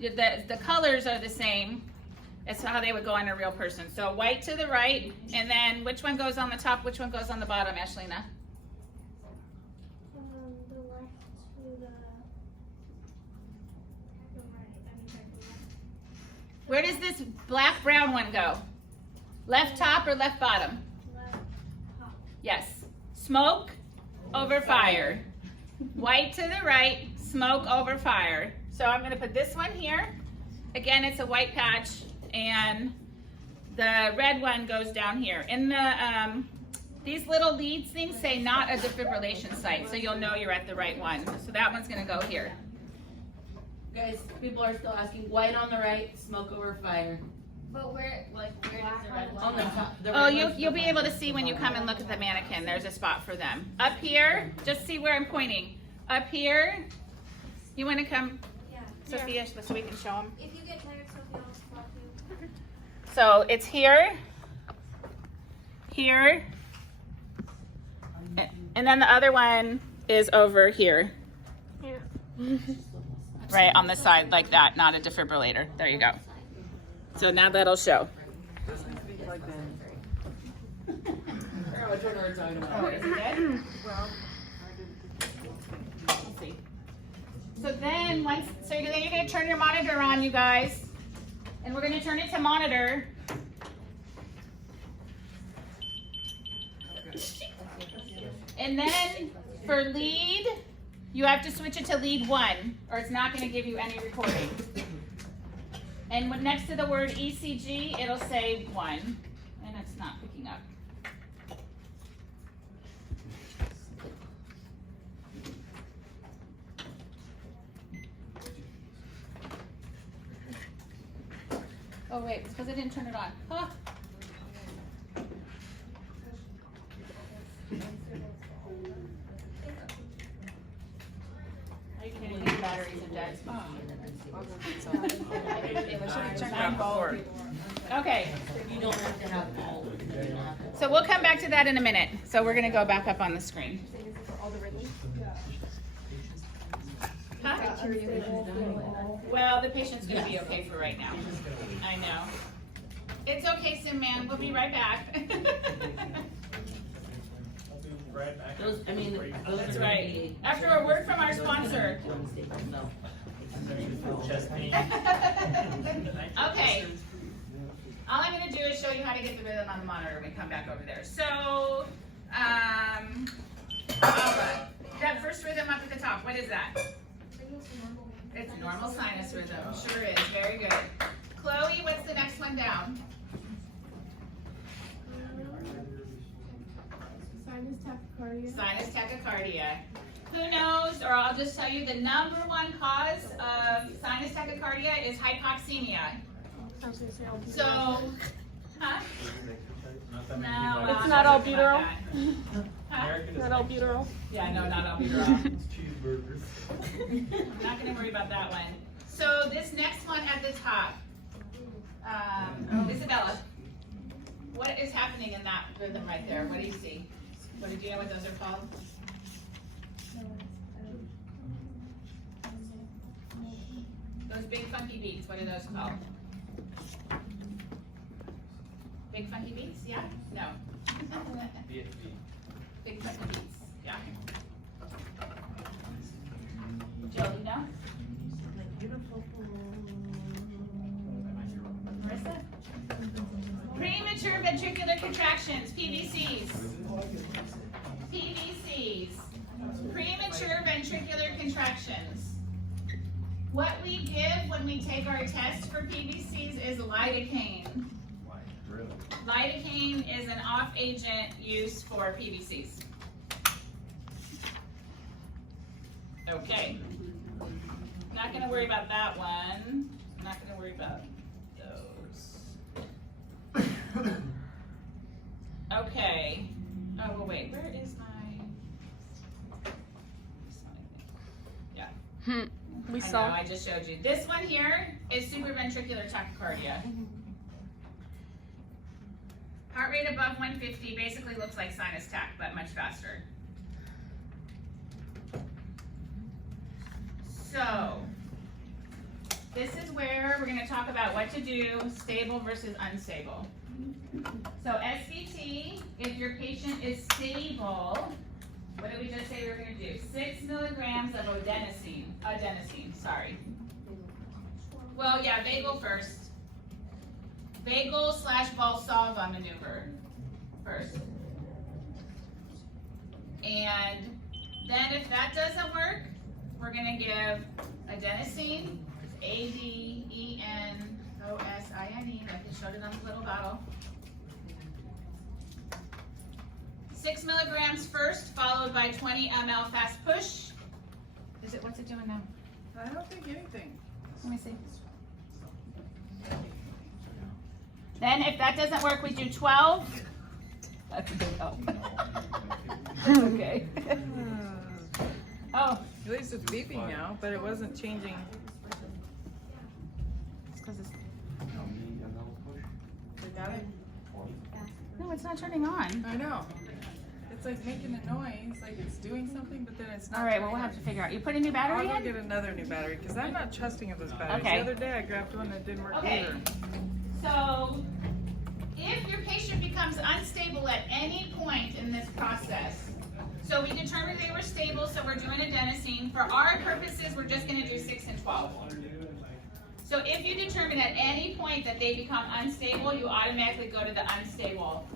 the colors are the same as how they would go on a real person. So white to the right, and then which one goes on the top, which one goes on the bottom, Ashlina? The left to the right. I mean, right to the left. Where does this black brown one go? Left top or left bottom? Left top. Yes. Smoke over fire. White to the right, smoke over fire. So I'm going to put this one here. Again, it's a white patch, and the red one goes down here. In the these little leads things say not a defibrillation site, so you'll know you're at the right one. So that one's going to go here. Guys, people are still asking, white on the right, smoke over fire. But where does the red one? On the top. The Oh, red one's you'll be the able to bottom. see when you come and look at the mannequin. There's a spot for them. Up here, just see where I'm pointing. Up here, you want to come, Yeah. Sophia, so we can show them? If you get tired, Sophie, I'll swap you. So it's here, here, and then the other one is over here. Yeah. Right on the side like that, not a defibrillator. There you go. So now that'll show. Oh, is it dead? Let's see. So then you're gonna turn your monitor on, you guys. And we're gonna turn it to monitor. And then for lead, you have to switch it to lead 1 or it's not gonna give you any recording. And when next to the word ECG, it'll say 1 and it's not picking up. Oh wait, it's because I didn't turn it on. Huh? Are you kidding me? Batteries are dead. Okay. You don't have to have all. So we'll come back to that in a minute. So we're gonna go back up on the screen. Huh? Well, the patient's gonna be okay for right now. I know. It's okay, Sim Man. We'll be right back. That's right. After a word from our sponsor. Okay. All I'm gonna do is show you how to get the rhythm on the monitor when we come back over there. So, that first rhythm up at the top, what is that? It's normal sinus rhythm. Sure is. Very good. Chloe, what's the next one down? Sinus tachycardia. Sinus tachycardia. Who knows, or I'll just tell you the number 1 cause of sinus tachycardia is hypoxemia. So, huh? No, It's not albuterol. Huh? Not albuterol. Yeah, no, not albuterol. I'm not gonna worry about that one. So this next one at the top, Isabella, what is happening in that rhythm right there? What do you see? Do you know what those are called? Those big funky beats, what are those called? Big funky beats, yeah? No. Big funky beats, yeah. Jill, you know? Marissa? Premature ventricular contractions, PVCs. PVCs. Premature ventricular contractions. What we give when we take our test for PVCs is lidocaine. Lidocaine is an off-agent used for PVCs. Okay. Not gonna worry about that one. Not gonna worry about those. Okay. Oh, well, wait, where is my, yeah. We I saw. know, I just showed you. This one here is supraventricular tachycardia. Heart rate above 150 basically looks like sinus tach, but much faster. So, this is where we're gonna talk about what to do, stable versus unstable. So SVT, if your patient is stable, what did we just say we were gonna do? 6 milligrams of adenosine, sorry. Well, yeah, vagal first. Vagal / Valsalva maneuver first. And then if that doesn't work, we're gonna give adenosine, ADENOSINE, like they showed it on the little bottle. 6 milligrams first, followed by 20 ml fast push. What's it doing now? I don't think anything. Let me see. Then if that doesn't work, we do 12. That's a big help. Okay. Oh. At least it's beeping now, but it wasn't changing. It's because it's... We got it? No, it's not turning on. I know. It's like making a noise, like it's doing something, but then it's not. All right, well, we'll have to figure out. You put a new battery I'll in? go get another new battery, because I'm not trusting of this battery. Okay. The other day I grabbed one that didn't work Okay. either. So, if your patient becomes unstable at any point in this process, so we determined they were stable, so we're doing adenosine. For our purposes, we're just gonna do 6 and 12. So if you determine at any point that they become unstable, you automatically go to the unstable.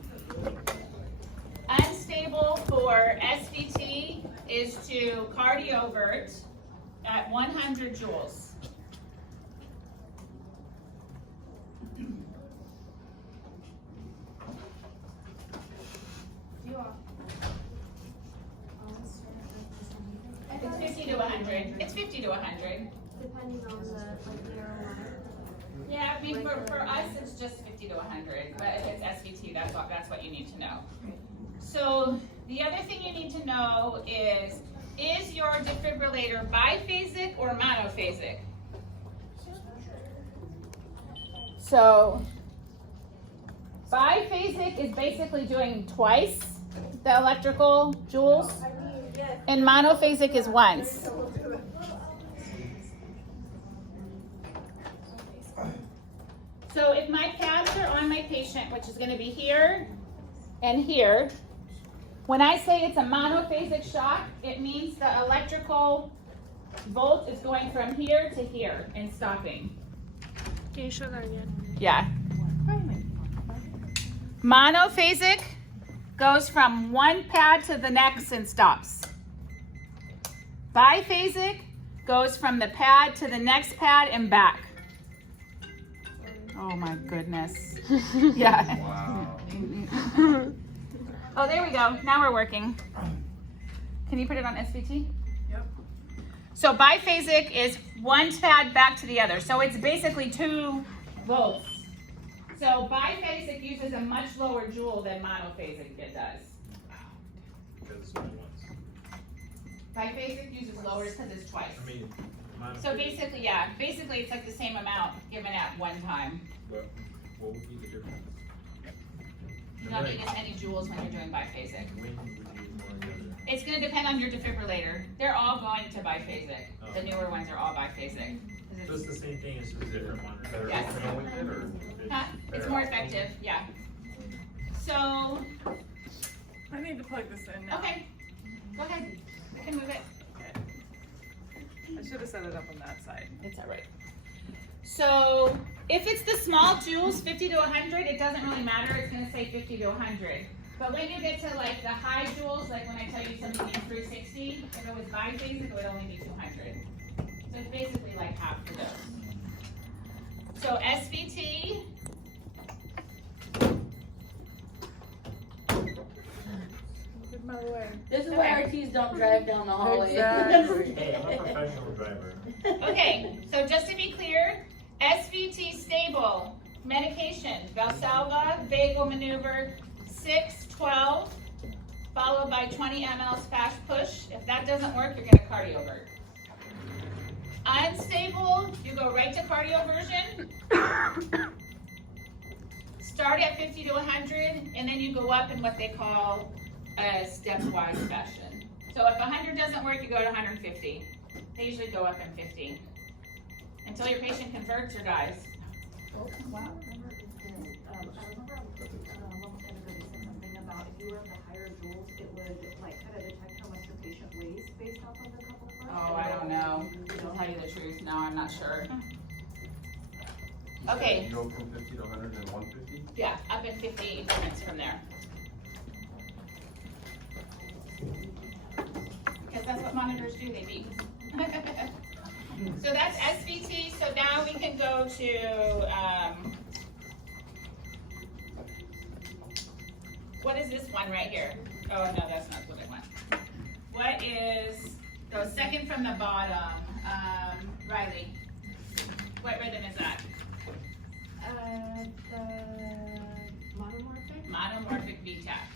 Unstable for SVT is to cardiovert at 100 joules. It's 50 to 100. It's 50 to 100. Depending on the, like, narrow line. Yeah, I mean, for us, it's just 50 to 100, but if it's SVT, that's what you need to know. So the other thing you need to know is your defibrillator biphasic or monophasic? So biphasic is basically doing twice the electrical joules, and monophasic is once. So if my pads are on my patient, which is going to be here and here, when I say it's a monophasic shock, it means the electrical volt is going from here to here and stopping. Can you show that again? Yeah. Monophasic goes from one pad to the next and stops. Biphasic goes from the pad to the next pad and back. Oh my goodness. Yeah. Wow. Oh, there we go. Now we're working. Can you put it on SVT? Yep. So biphasic is one pad back to the other. So it's basically 2 volts. So biphasic uses a much lower joule than monophasic it does. Biphasic uses lower because it's twice. I mean, So basically, yeah, basically it's like the same amount given at one time. what would be the difference? You don't need as many joules when you're doing biphasic. When would you use more of the other? It's going to depend on your defibrillator. They're all going to biphasic. Oh. The newer ones are all biphasic. So it's the same thing, it's just a different one. Better Yes. outcome with it, or Huh? It's better more outcome? effective, yeah. So, I need to plug this in now. okay, go ahead. We can move it. I should have set it up on that side. It's all right. So, if it's the small joules, 50 to 100, it doesn't really matter. It's going to say 50 to 100. But when you get to like the high joules, like when I tell you something in 360, if it was biphasic, it would only be 200. So it's basically like half the dose. So SVT. This is why RTs don't drive down the hallway. Hey, I'm a professional driver. Okay, so just to be clear, SVT stable medication, Valsalva, vagal maneuver, 6, 12, followed by 20 mLs fast push. If that doesn't work, you're gonna cardiovert. Unstable, you go right to cardioversion. Start at 50 to 100, and then you go up in what they call a stepwise fashion. So if 100 doesn't work, you go to 150. They usually go up in 50 until your patient converts or dies. Wow. I remember almost everybody said something about if you were in the higher joules, it would like kind of detect how much the patient weighs based off of the couple parts. Oh, I don't know. To tell you the truth, no, I'm not sure. Okay. You go from 50 to 100 and 150? Yeah, up in 50 increments from there. Because that's what monitors do, they beep. So that's SVT, so now we can go to, what is this one right here? Oh, no, that's not what I want. What is, the second from the bottom, Riley? What rhythm is that? The monomorphic? Monomorphic VTAC.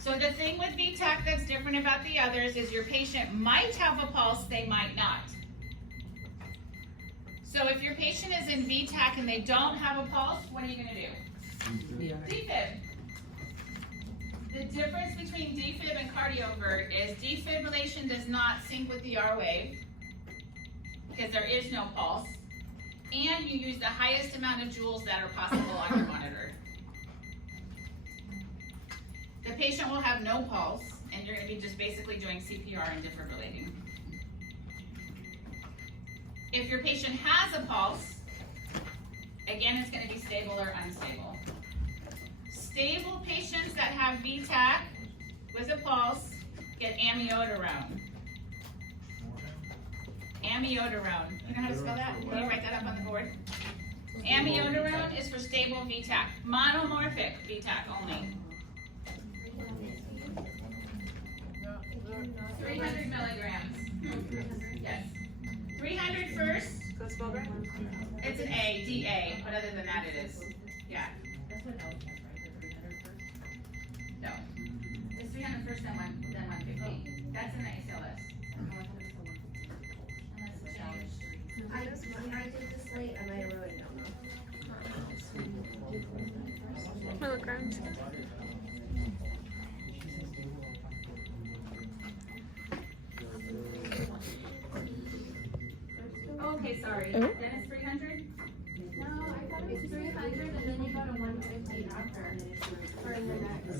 So the thing with VTAC that's different about the others is your patient might have a pulse, they might not. So if your patient is in VTAC and they don't have a pulse, what are you going to do? Defib. The difference between defib and cardiovert is defibrillation does not sync with the R wave because there is no pulse, and you use the highest amount of joules that are possible on your monitor. The patient will have no pulse, and you're gonna be just basically doing CPR and defibrillating. If your patient has a pulse, again, it's gonna be stable or unstable. Stable patients that have VTAC with a pulse get amiodarone. Amiodarone. You know how to spell that? Can you write that up on the board? Amiodarone is for stable VTAC. Monomorphic VTAC only. 300 milligrams. Yes. 300 first. It's an A, DA, but other than that it is. Yeah. No. It's 300 first, then 150. That's in the ACLS. I did this late, am I really Milligrams. Okay, sorry. Then it's 300? No, I thought it was 300 and then you go to 150 after for the next.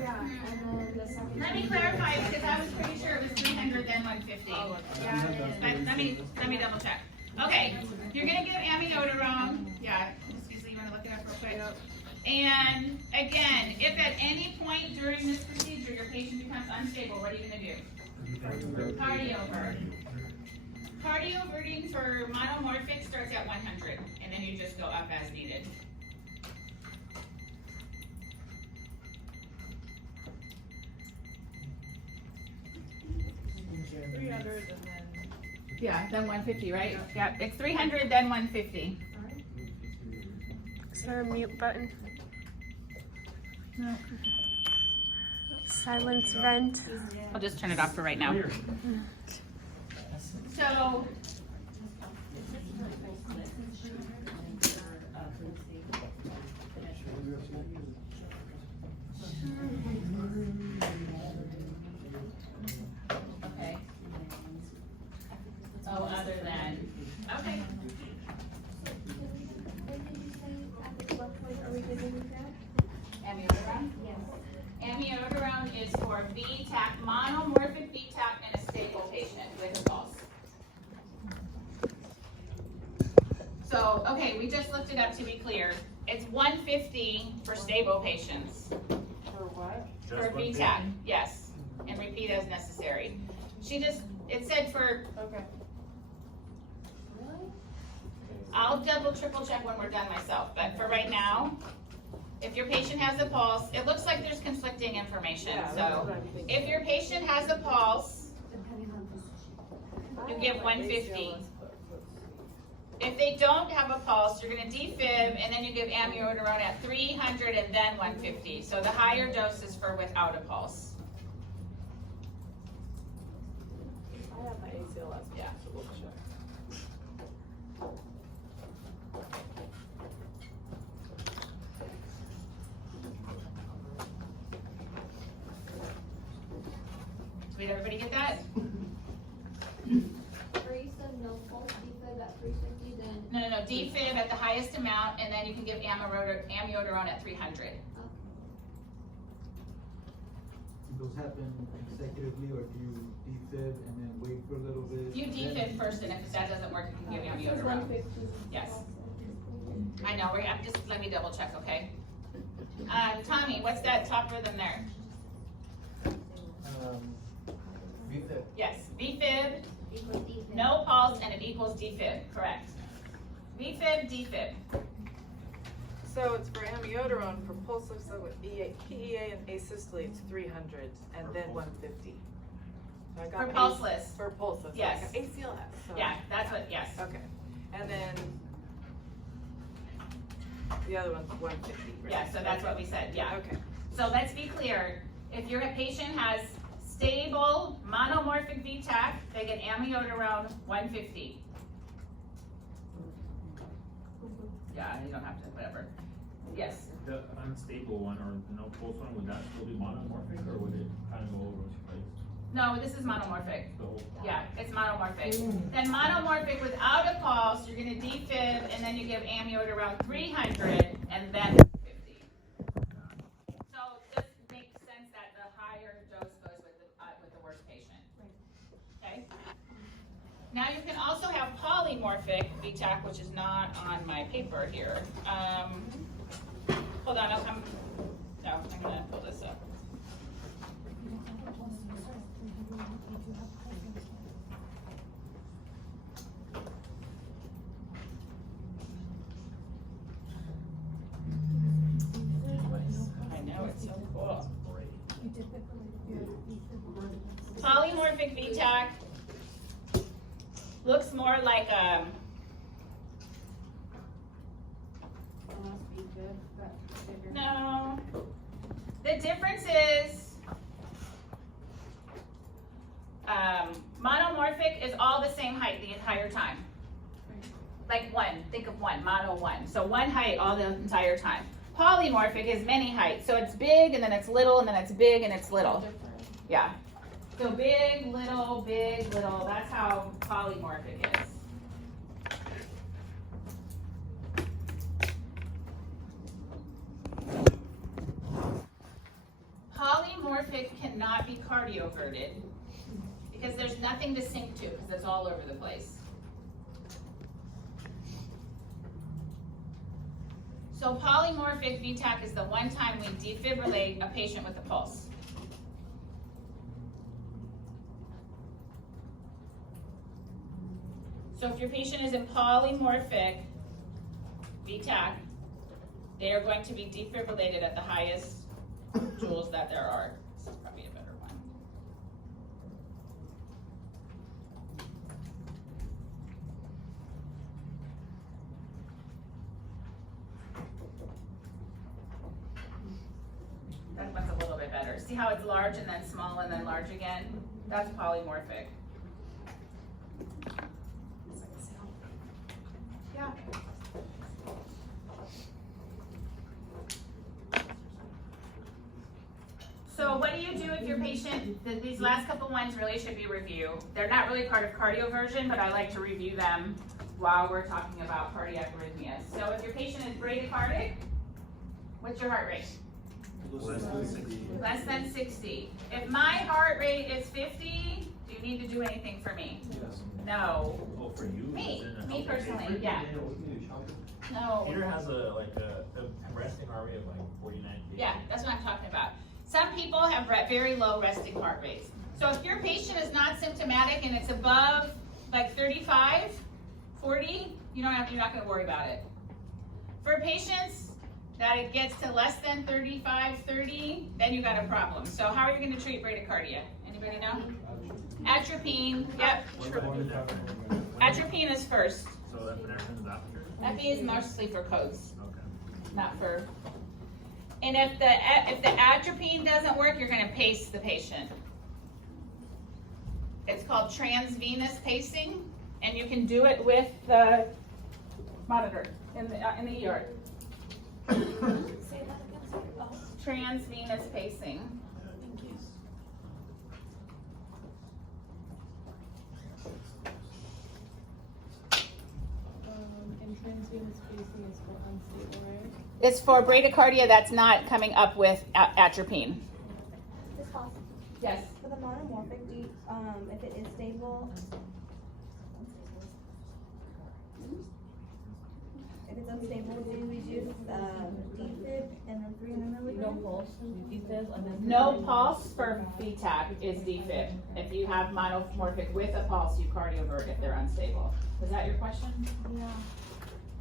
Yeah, and then the second. Let me clarify because I was pretty sure it was 300 then 150. Let me double check. Okay, you're gonna give amiodarone. Yeah, excuse me, you wanna look it up real quick? And again, if at any point during this procedure your patient becomes unstable, what are you gonna do? Cardiovert. Cardioverting for monomorphic starts at 100, and then you just go up as needed. Yeah, then 150, right? Yeah, it's 300, then 150. Is there a mute button? No. Silence vent. I'll just turn it off for right now. So, okay. Oh, other than, okay. Amiodarone? Yes. Amiodarone is for VTAC, monomorphic VTAC in a stable patient with a pulse. So, okay, we just looked it up to be clear. It's 150 for stable patients. For what? For VTAC, yes, and repeat as necessary. It said for. Okay. I'll double, triple check when we're done myself, but for right now, if your patient has a pulse, it looks like there's conflicting information. Yeah, So if your patient has a pulse, you give 150. If they don't have a pulse, you're going to defib, and then you give amiodarone at 300 and then 150. So the higher dose is for without a pulse. I have my ACLS. Yeah. So we'll check. Did everybody get that? No pulse defib at 350, then. No, defib at the highest amount, and then you can give amiodarone at 300. Do those happen consecutively, or do you defib and then wait for a little bit? You defib first, and if that doesn't work, you can give amiodarone. Yes. I know, just let me double check, okay? Tommy, what's that top rhythm there? VFib. Yes, VFib, no pulse, and it equals defib, correct. VFib, defib. So it's for amiodarone for pulsive, so with PEA and asystole, it's 300 and then 150. So I got For pulseless. For pulseless. Yes. So I got ACLS. So Yeah, that's what, yes. Okay. And then the other one's 150. Right? Yeah, so that's what we said, yeah. Okay. So let's be clear, if your patient has stable monomorphic VTAC, they get amiodarone 150. Yeah, you don't have to, whatever. Yes. The unstable one or the no pulse one, would that still be monomorphic or would it kind of go over its place? No, this is monomorphic. The whole Yeah, it's monomorphic. Then monomorphic without a pulse, you're gonna defib and then you give amiodarone 300 and then 150. So this makes sense that the polymorphic VTAC, which is not on my paper here. Hold on, I'm gonna pull this up. I know, it's so cool. Polymorphic VTAC looks more like no. The difference is monomorphic is all the same height the entire time. Like one, think of one, mono one. So one height all the entire time. Polymorphic is many heights. So it's big and then it's little and then it's big and it's little. Yeah. So big, little, that's how polymorphic is. Polymorphic cannot be cardioverted because there's nothing to sync to because it's all over the place. So polymorphic VTAC is the one time we defibrillate a patient with a pulse. So if your patient is in polymorphic VTAC, they are going to be defibrillated at the highest joules that there are. This is probably a better one. That one's a little bit better. See how it's large and then small and then large again? That's polymorphic. Yeah. So what do you do if your patient, these last couple ones really should be review. They're not really part of cardioversion, but I like to review them while we're talking about cardiac arrhythmias. So if your patient is bradycardic, what's your heart rate? Less than 60. Less than 60. If my heart rate is 50, do you need to do anything for me? Yes. No. Oh, for you? Me personally, yeah. No. Peter has a resting heart rate of like 49. Yeah, that's what I'm talking about. Some people have very low resting heart rates. So if your patient is not symptomatic and it's above like 35, 40, you're not going to worry about it. For patients that it gets to less than 35, 30, then you got a problem. So how are you going to treat bradycardia? Anybody know? Atropine, yep. Atropine is first. So epinephrine is after? Epi is mostly for codes, Okay. not for. And if the atropine doesn't work, you're going to pace the patient. It's called transvenous pacing, and you can do it with the monitor in the ER. Say that again, sorry. Oh. Transvenous pacing. Thank you. And transvenous pacing is for unstable, right? It's for bradycardia that's not coming up with atropine. This cost. Yes. For the monomorphic, if it is stable, if it's unstable, do we use defib and then 300 milligrams? No pulse, defib, and then. No pulse for VTAC is defib. If you have monomorphic with a pulse, you cardiovert if they're unstable. Was that your question? Yeah.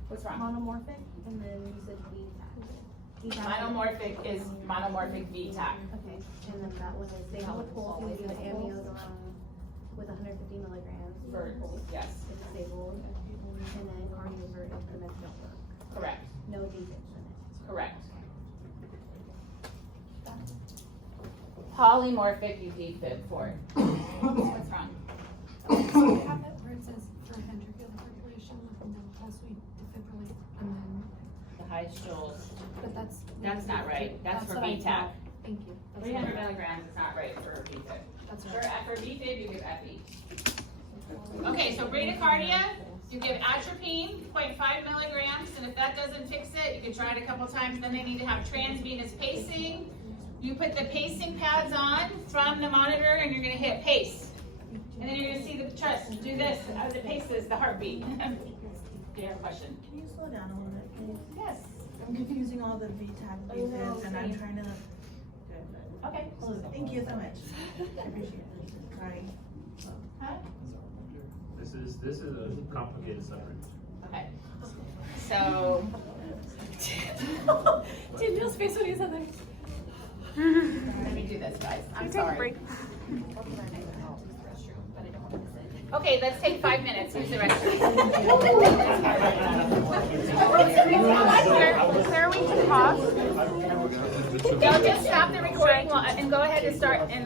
What's wrong? Monomorphic, and then you said VTAC. Monomorphic is monomorphic VTAC. Okay, and then that one is stable with pulse, you do an amiodarone with 150 milligrams. For, yes. It's stable, and then cardiovert if the meds don't work. Correct. No defibs in it. Correct. Polymorphic you defib for. What's wrong? So we have it where it says for ventricular fibrillation with no pulse we defibrillate and then. The highest joules. But That's not right. That's for what I VTAC. thought. Thank you. That's 300 what I- milligrams is not right for VTAC. That's For, right. for VFib, you give epi. Okay, so bradycardia, you give atropine, 0.5 milligrams, and if that doesn't fix it, you can try it a couple times, then they need to have transvenous pacing. You put the pacing pads on from the monitor and you're gonna hit pace. And then you're gonna see the chest do this as it paces the heartbeat. Do you have a question? Can you slow down a little bit, please? Yes. I'm confusing all the VTAC pieces and I'm trying to. Okay. Thank you so much. I appreciate it. Sorry. This is a complicated subject. Okay. So. Danielle's face when he said that. Let me do this, guys. I'm sorry. Okay, let's take 5 minutes. Who's the restroom? Sarah, we can pause. Don't just stop the recording and go ahead and start and